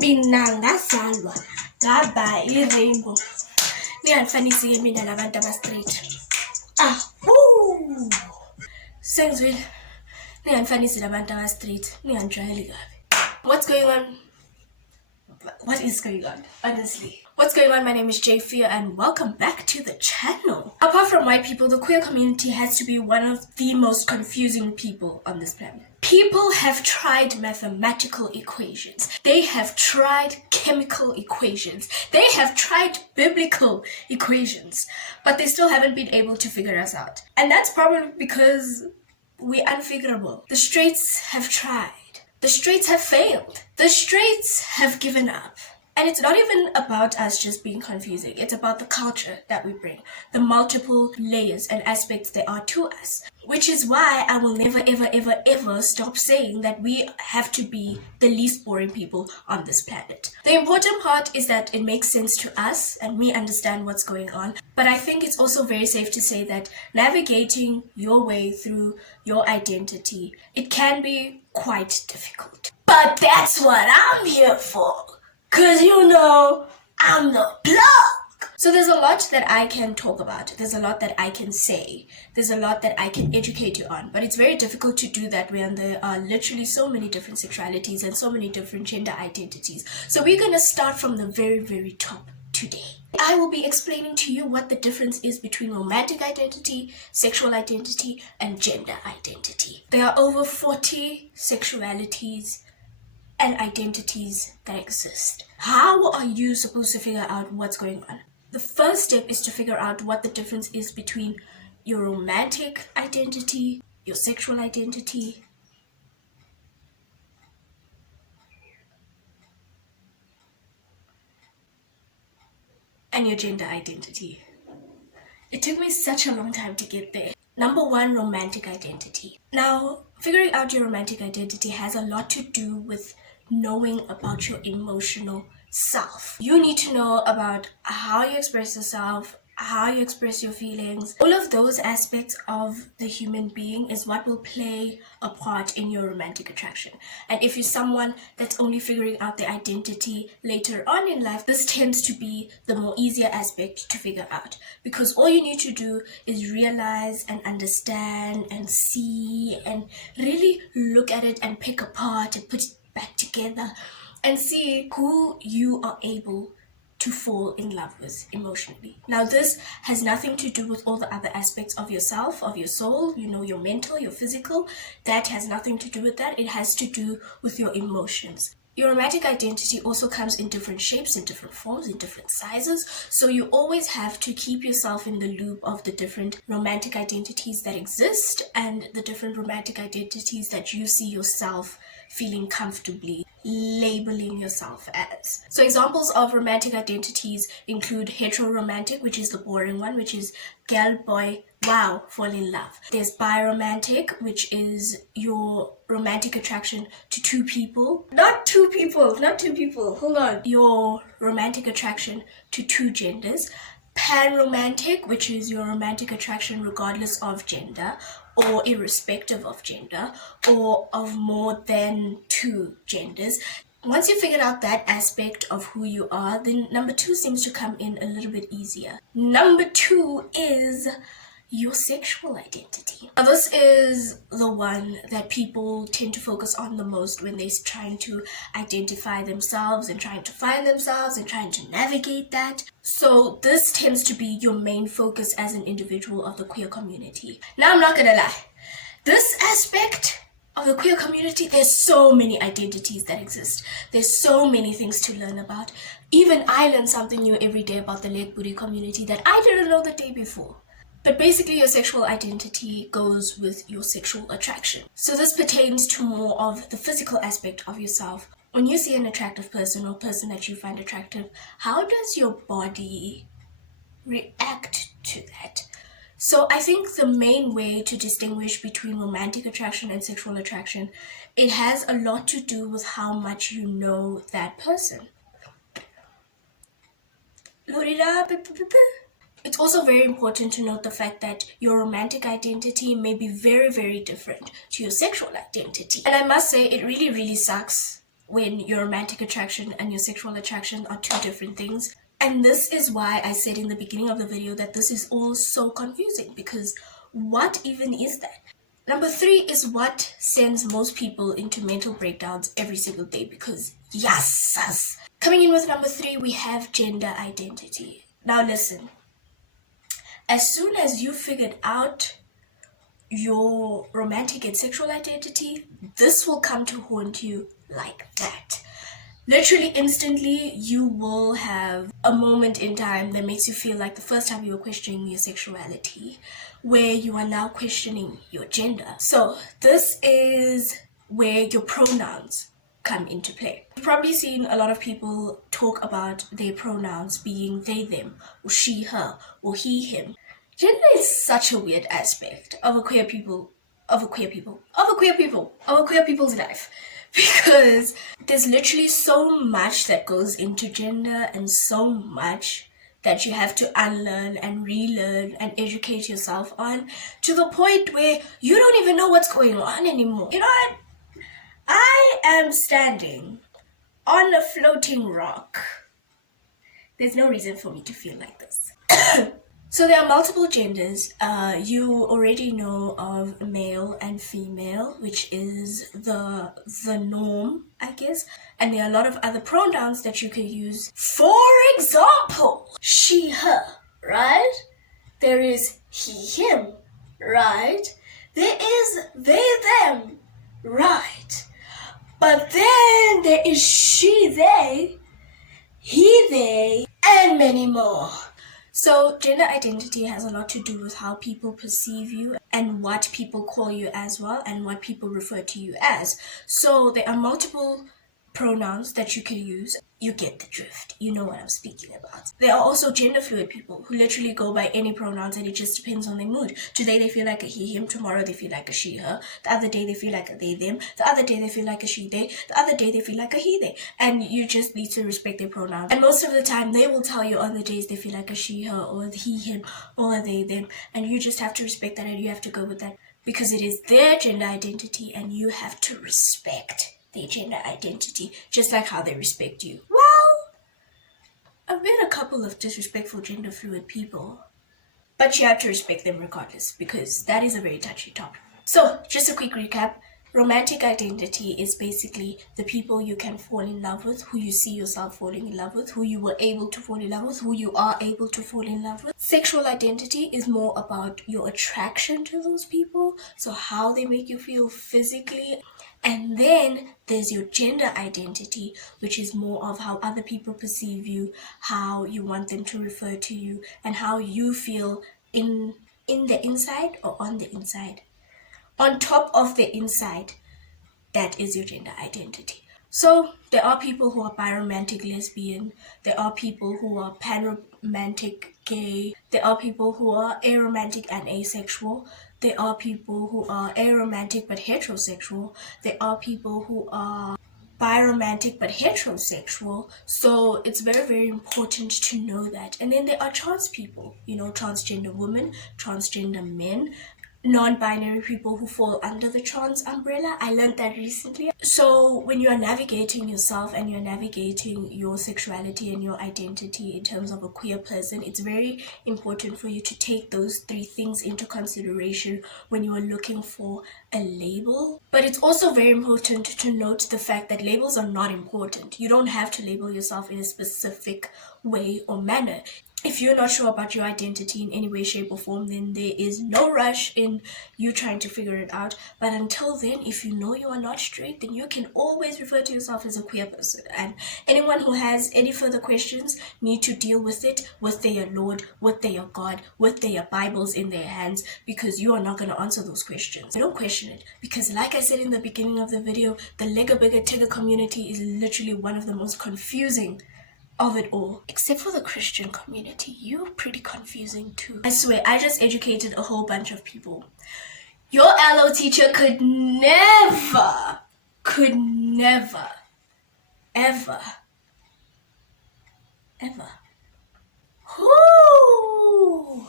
Mina ngazalwa ngaba i-rainbow. Ninganifanisi-ke mina nabantu aba-straight. Sengizwile. Ninganifanisi nabantu aba-straight. Ningangijwayeli kabi. What's going on? What is going on, honestly? What's going on? My name is Jfia and welcome back to the channel. Apart from white people, the queer community has to be one of the most confusing people on this planet. People have tried mathematical equations. They have tried chemical equations. They have tried biblical equations, but they still haven't been able to figure us out. And that's probably because we're unfigurable. The straights have tried. The straights have failed. The straights have given up. And it's not even about us just being confusing. It's about the culture that we bring, the multiple layers and aspects there are to us. Which is why I will never, ever stop saying that we have to be the least boring people on this planet. The important part is that it makes sense to us and we understand what's going on. But I think it's also very safe to say that navigating your way through your identity, it can be quite difficult. But that's what I'm here for. Cause you know, I'm the plug. So there's a lot that I can talk about. There's a lot that I can say. There's a lot that I can educate you on. But it's very difficult to do that when there are literally so many different sexualities and so many different gender identities. So we're gonna start from the very top today. I will be explaining to you what the difference is between romantic identity, sexual identity, and gender identity. There are over 40 sexualities and identities that exist. How are you supposed to figure out what's going on? The first step is to figure out what the difference is between your romantic identity, your sexual identity, and your gender identity. It took me such a long time to get there. Number one, romantic identity. Now, figuring out your romantic identity has a lot to do with knowing about your emotional self. You need to know about how you express yourself, how you express your feelings. All of those aspects of the human being is what will play a part in your romantic attraction. And if you're someone that's only figuring out the identity later on in life, this tends to be the more easier aspect to figure out, because all you need to do is realize and understand and see and really look at it and pick apart and put it back together and see who you are able to fall in love with emotionally. Now, this has nothing to do with all the other aspects of yourself, of your soul, you know, your mental, your physical. That has nothing to do with that. It has to do with your emotions. Your romantic identity also comes in different shapes, in different forms, in different sizes. So you always have to keep yourself in the loop of the different romantic identities that exist and the different romantic identities that you see yourself feeling comfortably labeling yourself as. So examples of romantic identities include heteroromantic, which is the boring one, which is girl, boy, wow, fall in love. There's biromantic, which is your romantic attraction to two people. Not two people, hold on. Your romantic attraction to two genders. Panromantic, which is your romantic attraction regardless of gender or irrespective of gender or of more than two genders. Once you figured out that aspect of who you are, then number two seems to come in a little bit easier. Number two is your sexual identity. Now, this is the one that people tend to focus on the most when they're trying to identify themselves and trying to find themselves and trying to navigate that. So this tends to be your main focus as an individual of the queer community. Now, I'm not gonna lie. This aspect of the queer community, there's so many identities that exist. There's so many things to learn about. Even I learn something new every day about the leg booty community that I didn't know the day before. But basically, your sexual identity goes with your sexual attraction. So this pertains to more of the physical aspect of yourself. When you see an attractive person or person that you find attractive, how does your body react to that? So I think the main way to distinguish between romantic attraction and sexual attraction, it has a lot to do with how much you know that person. Load it up. It's also very important to note the fact that your romantic identity may be very different to your sexual identity. And I must say, it really sucks when your romantic attraction and your sexual attraction are two different things. And this is why I said in the beginning of the video that this is all so confusing, because what even is that? Number 3 is what sends most people into mental breakdowns every single day, because yes! Coming in with number 3, we have gender identity. Now listen, as soon as you figured out your romantic and sexual identity, this will come to haunt you like that. Literally instantly, you will have a moment in time that makes you feel like the first time you were questioning your sexuality, where you are now questioning your gender. So this is where your pronouns come into play. You've probably seen a lot of people talk about their pronouns being they, them, or she, her, or he, him. Gender is such a weird aspect of a queer people's life, because there's literally so much that goes into gender and so much that you have to unlearn and relearn and educate yourself on, to the point where you don't even know what's going on anymore. You know what? I am standing on a floating rock. There's no reason for me to feel like this. So there are multiple genders. You already know of male and female, which is the norm, I guess. And there are a lot of other pronouns that you could use. For example, she, her, right? There is he, him, right? There is they, them, right? But then there is she, they, he, they, and many more. So gender identity has a lot to do with how people perceive you and what people call you as well, and what people refer to you as. So there are multiple pronouns that you can use. You get the drift. You know what I'm speaking about. There are also gender fluid people who literally go by any pronouns, and it just depends on their mood. Today they feel like a he, him. Tomorrow they feel like a she, her. The other day they feel like a they, them. The other day they feel like a she, they. The other day they feel like a he, they. And you just need to respect their pronouns. And most of the time they will tell you on the days they feel like a she, her, or a he, him, or a they, them. And you just have to respect that, and you have to go with that, because it is their gender identity and you have to respect their gender identity, just like how they respect you. Well, I've met a couple of disrespectful gender fluid people, but you have to respect them regardless, because that is a very touchy topic. So, just a quick recap. Romantic identity is basically the people you can fall in love with, who you see yourself falling in love with, who you were able to fall in love with, who you are able to fall in love with. Sexual identity is more about your attraction to those people, so how they make you feel physically. And then there's your gender identity, which is more of how other people perceive you, how you want them to refer to you, and how you feel in the inside or on the inside. On top of the inside, that is your gender identity. So there are people who are biromantic lesbian, there are people who are panromantic gay, there are people who are aromantic and asexual, there are people who are aromantic but heterosexual, there are people who are biromantic but heterosexual. So it's very, very important to know that. And then there are trans people, transgender women, transgender men, non-binary people who fall under the trans umbrella. I learned that recently. So when you are navigating yourself and you're navigating your sexuality and your identity in terms of a queer person, it's very important for you to take those 3 things into consideration when you are looking for a label. But it's also very important to note the fact that labels are not important. You don't have to label yourself in a specific way or manner. If you're not sure about your identity in any way, shape, or form, then there is no rush in you trying to figure it out. But until then, if you know you are not straight, then you can always refer to yourself as a queer person. And anyone who has any further questions need to deal with it with their Lord, with their God, with their Bibles in their hands, because you are not going to answer those questions. Don't question it, because like I said in the beginning of the video, the Lega Bigger Tigger community is literally one of the most confusing of it all. Except for the Christian community, you're pretty confusing too. I swear, I just educated a whole bunch of people. Your LO teacher could never, ever, whoo,